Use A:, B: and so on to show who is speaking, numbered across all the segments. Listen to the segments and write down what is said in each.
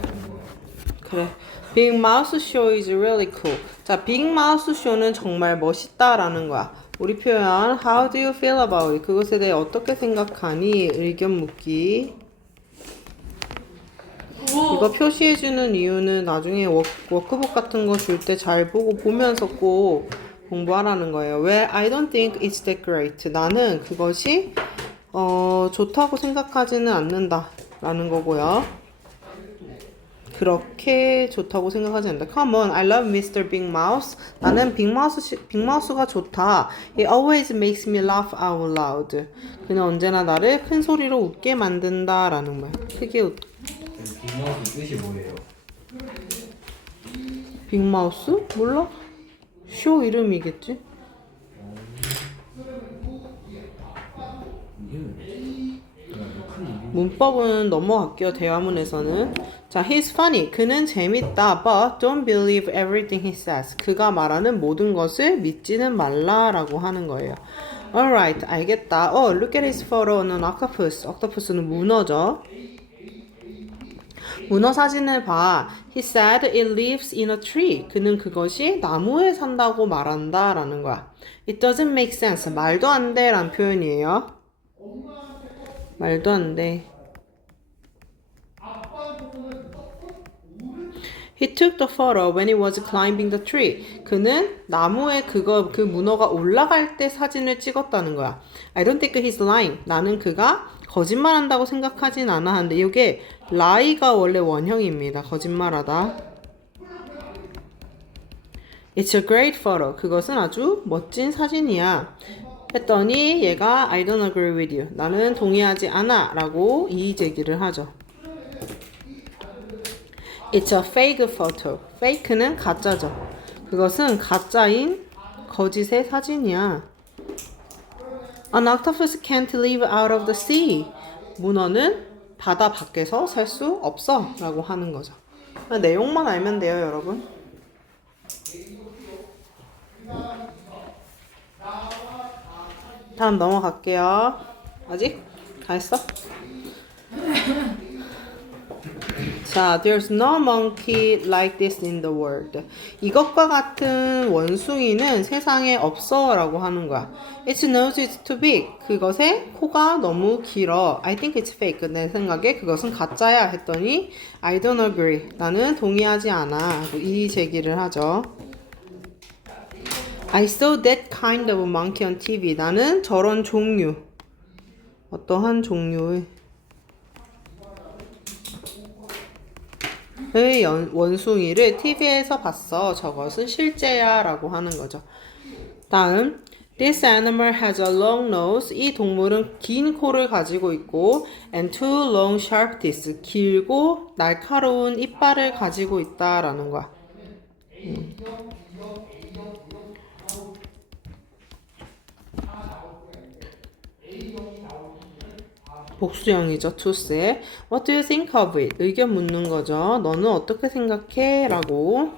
A: 본 거.
B: 그래. Big Mouse Show is really cool. 자, Big Mouse Show는 정말 멋있다라는 거야. 우리 표현 How do you feel about it? 그것에 대해 어떻게 생각하니? 의견 묻기. 이거 표시해 주는 이유는 나중에 워크, 워크북 같은 거 줄 때 잘 보고 보면서 꼭 공부하라는 거예요. 왜 I don't think it's that great. 나는 그것이 어, 좋다고 생각하지는 않는다 라는 거고요. 그렇게 좋다고 생각하지 않는다. Come on, I love Mr. Big Mouse. 나는 빅마우스 빅마우스가 좋다. He always makes me laugh out loud. 그는 언제나 나를 큰 소리로 웃게 만든다라는 말. 크게 웃.
A: 빅마우스 뜻이 뭐예요?
B: 빅마우스? 몰라? 쇼 이름이겠지? 문법은 넘어갈게요. 대화문에서는. 자, he's funny. 그는 재밌다. But don't believe everything he says. 그가 말하는 모든 것을 믿지는 말라라고 하는 거예요. Alright, 알겠다. Oh, look at his photo on an octopus. octopus는 문어죠. 문어 사진을 봐. He said it lives in a tree. 그는 그것이 나무에 산다고 말한다. 라는 거야. It doesn't make sense. 말도 안 돼. 라는 표현이에요. 말도 안 돼. He took the photo when he was climbing the tree. 그는 나무에 그거 그 문어가 올라갈 때 사진을 찍었다는 거야. I don't think he's lying. 나는 그가 거짓말한다고 생각하진 않아 하는데 이게 lie가 원래 원형입니다. 거짓말하다. It's a great photo. 그것은 아주 멋진 사진이야. 했더니 얘가 I don't agree with you. 나는 동의하지 않아. 라고 이의 제기를 하죠. It's a fake photo. fake는 가짜죠. 그것은 가짜인 거짓의 사진이야. An octopus can't live out of the sea. 문어는 바다 밖에서 살 수 없어. 라고 하는 거죠. 내용만 알면 돼요, 여러분. 다음 넘어갈게요. 아직? 다 했어? 자, there's no monkey like this in the world. 이것과 같은 원숭이는 세상에 없어 라고 하는 거야. Its nose is too big. 그것의 코가 너무 길어. I think it's fake. 내 생각에 그것은 가짜야 했더니 I don't agree. 나는 동의하지 않아. 이 제기를 하죠. I saw that kind of monkey on TV. 나는 저런 종류, 어떠한 종류의 의 연- 원숭이를 TV에서 봤어. 저것은 실제야 라고 하는 거죠. 다음. This animal has a long nose. 이 동물은 긴 코를 가지고 있고 and two long sharp teeth. 길고 날카로운 이빨을 가지고 있다라는 거야. 복수형이죠, tooth에. What do you think of it? 의견 묻는 거죠. 너는 어떻게 생각해? 라고.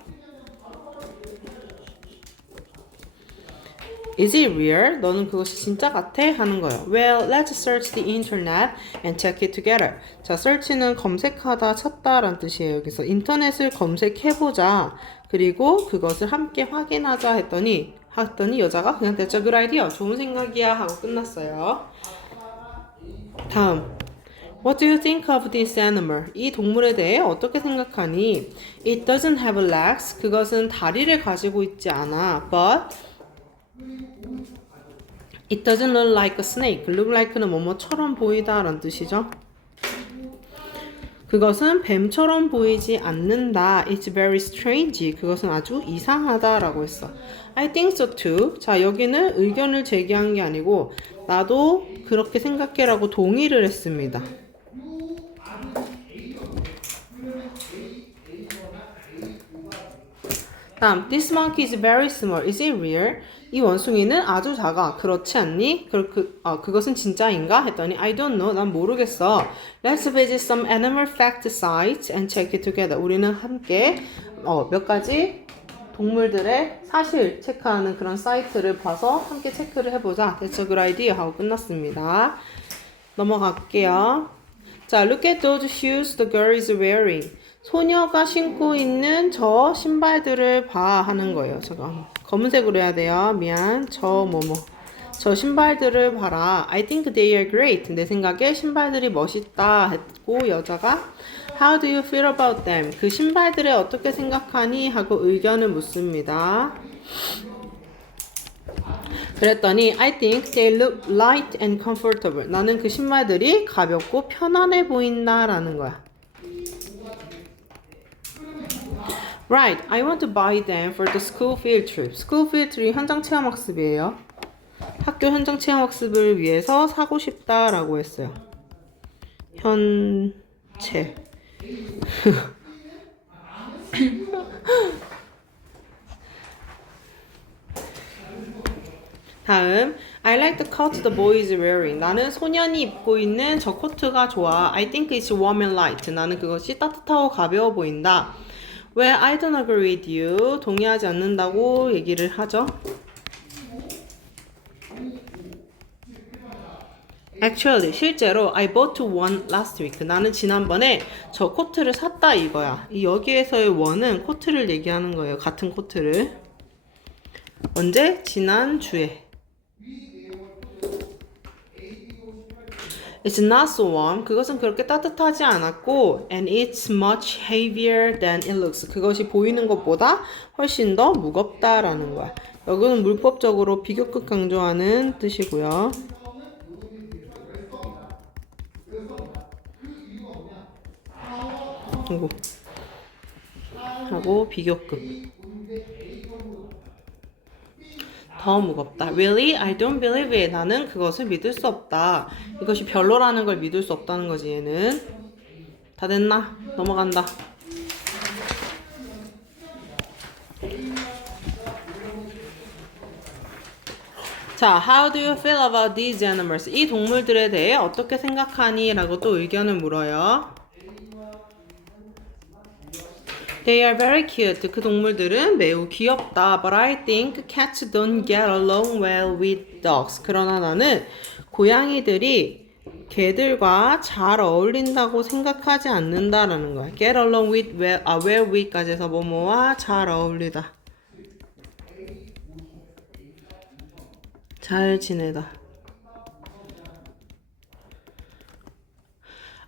B: Is it real? 너는 그것이 진짜 같아? 하는 거예요. Well, let's search the internet and check it together. 자, search는 검색하다, 찾다 라는 뜻이에요. 그래서 인터넷을 검색해보자. 그리고 그것을 함께 확인하자 했더니, 했더니 여자가 그냥 a good idea. 좋은 생각이야. 하고 끝났어요. 다음. What do you think of this animal? 이 동물에 대해 어떻게 생각하니? It doesn't have legs. 그것은 다리를 가지고 있지 않아. But it doesn't look like a snake. look like는 뭐뭐처럼 보이다 라는 뜻이죠. 그것은 뱀처럼 보이지 않는다. It's very strange. 그것은 아주 이상하다 라고 했어. I think so too. 자, 여기는 의견을 제기한 게 아니고, 나도 그렇게 생각해 라고 동의를 했습니다. 다음, this monkey is very small. Is it real? 이 원숭이는 아주 작아. 그렇지 않니? 그, 그, 어, 그것은 진짜인가? 했더니 I don't know. 난 모르겠어. Let's visit some animal fact sites and check it together. 우리는 함께 어, 몇 가지 동물들의 사실 체크하는 그런 사이트를 봐서 함께 체크를 해보자. That's a good idea 하고 끝났습니다. 넘어갈게요. 자, 자, look at those shoes the girl is wearing. 소녀가 신고 있는 저 신발들을 봐 하는 거예요. 잠깐 검은색으로 해야 돼요. 미안. 저 뭐뭐. 저 신발들을 봐라. I think they are great. 내 생각에 신발들이 멋있다 했고 여자가 How do you feel about them? 그 신발들에 어떻게 생각하니? 하고 의견을 묻습니다. 그랬더니 I think they look light and comfortable. 나는 그 신발들이 가볍고 편안해 보인다라는 거야. Right, I want to buy them for the school field trip. school field trip 현장 체험 학습이에요. 학교 현장 체험 학습을 위해서 사고 싶다라고 했어요. 현체. 다음 I like the coat the boy is wearing. 나는 소년이 입고 있는 저 코트가 좋아. I think it's warm and light. 나는 그것이 따뜻하고 가벼워 보인다. Well, I don't agree with you. 동의하지 않는다고 얘기를 하죠. Actually, 실제로 I bought one last week. 나는 지난번에 저 코트를 샀다 이거야. 이 여기에서의 one은 코트를 얘기하는 거예요. 같은 코트를. 언제? 지난주에. It's not so warm. 그것은 그렇게 따뜻하지 않았고, and it's much heavier than it looks. 그것이 보이는 것보다 훨씬 더 무겁다라는 거야. 여기는 물법적으로 비교급 강조하는 뜻이고요. 하고 하고 비교급. 더 무겁다. Really? I don't believe it. 나는 그것을 믿을 수 없다. 이것이 별로라는 걸 믿을 수 없다는 거지, 얘는. 다 됐나? 넘어간다. 자, how do you feel about these animals? 이 동물들에 대해 어떻게 생각하니? 라고 또 의견을 물어요. They are very cute. 그 동물들은 매우 귀엽다. But I think cats don't get along well with dogs. 그러나 나는 고양이들이 개들과 잘 어울린다고 생각하지 않는다라는 거야. Get along with well, 아, well with까지 해서 뭐뭐와 잘 어울리다. 잘 지내다.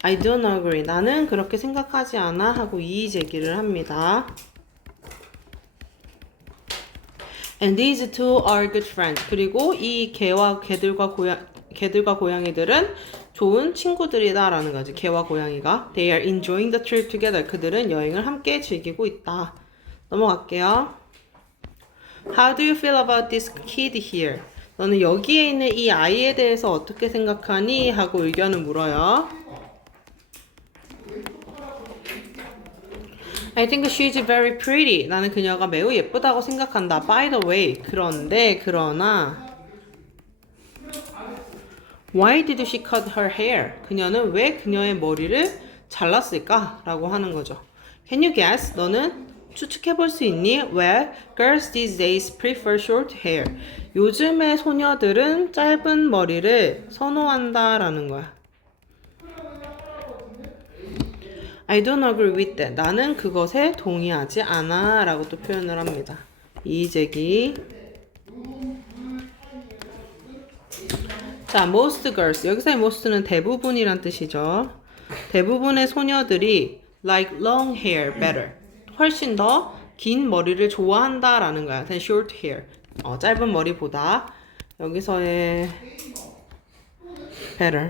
B: I don't agree. 나는 그렇게 생각하지 않아 하고 이의 제기를 합니다. And these two are good friends. 그리고 이 개와 개들과 고양 개들과 고양이들은 좋은 친구들이다라는 거지. 개와 고양이가. They are enjoying the trip together. 그들은 여행을 함께 즐기고 있다. 넘어갈게요. How do you feel about this kid here? 너는 여기에 있는 이 아이에 대해서 어떻게 생각하니? 하고 의견을 물어요. I think she's very pretty. 나는 그녀가 매우 예쁘다고 생각한다. By the way. 그런데, 그러나. Why did she cut her hair? 그녀는 왜 그녀의 머리를 잘랐을까? 라고 하는 거죠. Can you guess? 너는 추측해 볼 수 있니? Well, girls these days prefer short hair. 요즘의 소녀들은 짧은 머리를 선호한다라는 거야. I don't agree with that. 나는 그것에 동의하지 않아. 라고 또 표현을 합니다. 이의제기. 자, most girls. 여기서의 most는 대부분이란 뜻이죠. 대부분의 소녀들이 like long hair better. 훨씬 더 긴 머리를 좋아한다 라는 거야. than short hair. 어, 짧은 머리보다. 여기서의 better.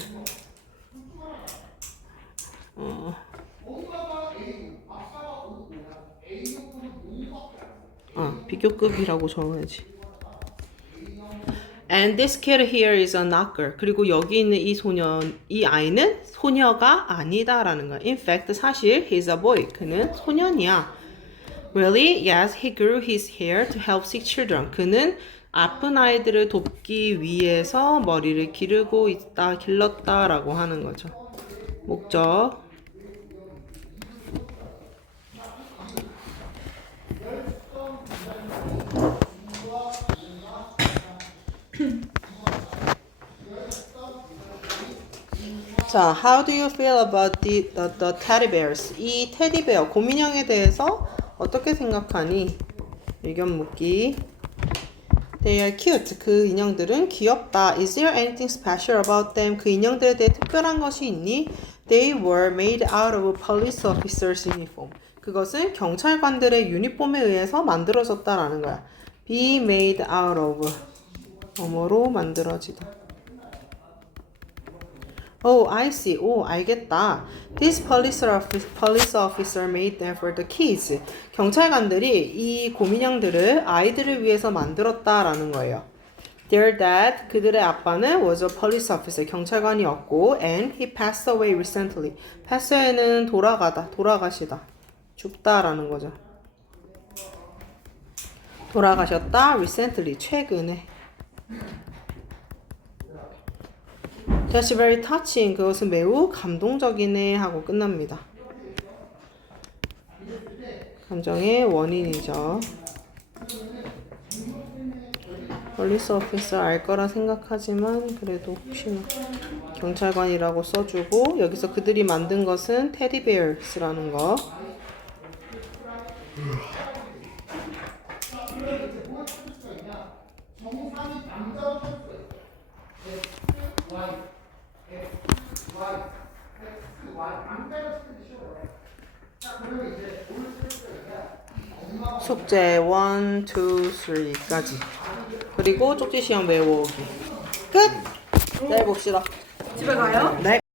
B: 어. 아, 비교급이라고 적어야지. And this kid here is a knocker. 그리고 여기 있는 이 소년, 이 아이는 소녀가 아니다라는 거야. In fact, 사실 he's a boy. 그는 소년이야. Really? Yes, he grew his hair to help sick children. 그는 아픈 아이들을 돕기 위해서 머리를 기르고 있다, 길렀다라고 하는 거죠. 목적. 자, 자, how do you feel about the, the, the teddy bears? 이 테디베어, 곰인형에 대해서 어떻게 생각하니? 의견 묻기. They are cute. 그 인형들은 귀엽다. Is there anything special about them? 그 인형들에 대해 특별한 것이 있니? They were made out of police officers' uniform. 그것은 경찰관들의 유니폼에 의해서 만들어졌다라는 거야. Be made out of. 뭐뭐로 만들어지다. Oh, I see. 오, 알겠다. This police officer, police officer made them for the kids. 경찰관들이 이 곰인형들을 아이들을 위해서 만들었다라는 거예요. Their dad, 그들의 아빠는 was a police officer, 경찰관이었고, and he passed away recently. pass away는 돌아가다, 돌아가시다, 죽다라는 거죠. 돌아가셨다, recently, 최근에. That's very touching. 그것은 매우 감동적이네 하고 끝납니다. 감정의 원인이죠. 폴리스 오피서 알 거라 생각하지만 그래도 혹시나 경찰관이라고 써주고 여기서 그들이 만든 것은 테디베어스라는 거. 숙제 1, 2, 3까지. 그리고 쪽지 시험 외워오기. 끝! 내일 봅시다.
C: 집에 가요?
B: 네